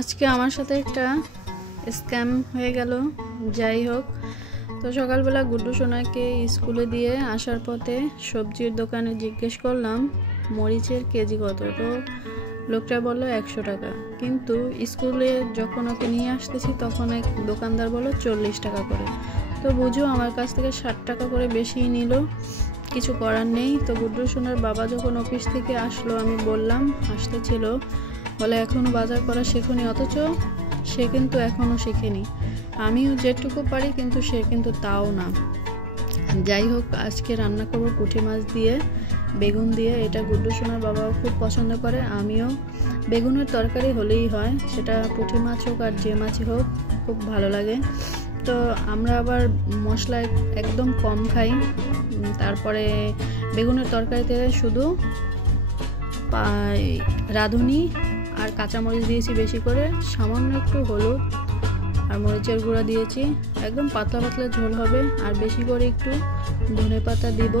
আজকে আমার সাথে একটা স্ক্যাম হয়ে গেল। যাই হোক, তো সকালবেলা গুড্ডু সোনাকে স্কুলে দিয়ে আসার পথে সবজির দোকানে জিজ্ঞেস করলাম মরিচের কেজি কত। তো লোকটা বললো 100 টাকা, কিন্তু স্কুলে যখন ওকে নিয়ে আসতেছি তখন এক দোকানদার বললো 40 টাকা করে। তো বুঝো আমার কাছ থেকে 60 টাকা করে বেশি নিল। কিছু করার নেই। তো গুড্ডু সোনার বাবা যখন অফিস থেকে আসলো, আমি বললাম আসতেছিল, বলে এখনও বাজার করা শেখেনি, অথচ সে কিন্তু এখনও শেখেনি। আমিও যেটুকু পারি, কিন্তু সে কিন্তু তাও না। যাই হোক, আজকে রান্না করব পুঁটি মাছ দিয়ে বেগুন দিয়ে। এটা গুড্ডু সোনার বাবাও খুব পছন্দ করে, আমিও। বেগুনের তরকারি হলেই হয়, সেটা পুঁটি মাছ হোক আর যে মাছই হোক, খুব ভালো লাগে। তো আমরা আবার মশলা একদম কম খাই। তারপরে বেগুনের তরকারিতে শুধু রাঁধুনি আর কাঁচামরিচ দিয়েছি বেশি করে, সামান্য একটু হলুদ আর মরিচের গুঁড়া দিয়েছি। একদম পাতলা পাতলা ঝোল হবে, আর বেশি করে একটু ধনেপাতা দিব।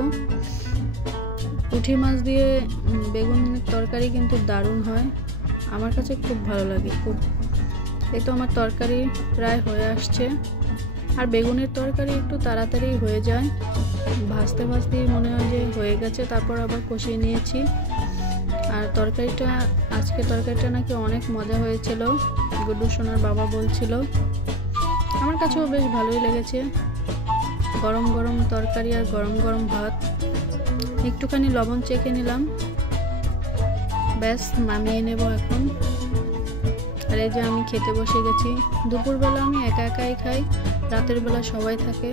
পুঁটি মাছ দিয়ে বেগুনের তরকারি কিন্তু দারুণ হয়, আমার কাছে খুব ভালো লাগে খুব। এই তো আমার তরকারি প্রায় হয়ে আসছে। আর বেগুনের তরকারি একটু তাড়াতাড়ি হয়ে যায়, ভাজতে ভাজতেই মনে হয় যে হয়ে গেছে। তারপর আবার কষিয়ে নিয়েছি। আর আজকে তরকারিটা নাকি অনেক মজা হয়েছিল, গুড্ডু সোনার বাবা বলছিল। আমার কাছেও বেশ ভালোই লেগেছে। গরম গরম তরকারি আর গরম গরম ভাত, একটুখানি লবণ চেখে নিলাম, ব্যাস নামিয়ে নেব এখন। আর এই যে আমি খেতে বসে গেছি। দুপুরবেলা আমি একা একাই খাই, রাতের বেলা সবাই থাকে।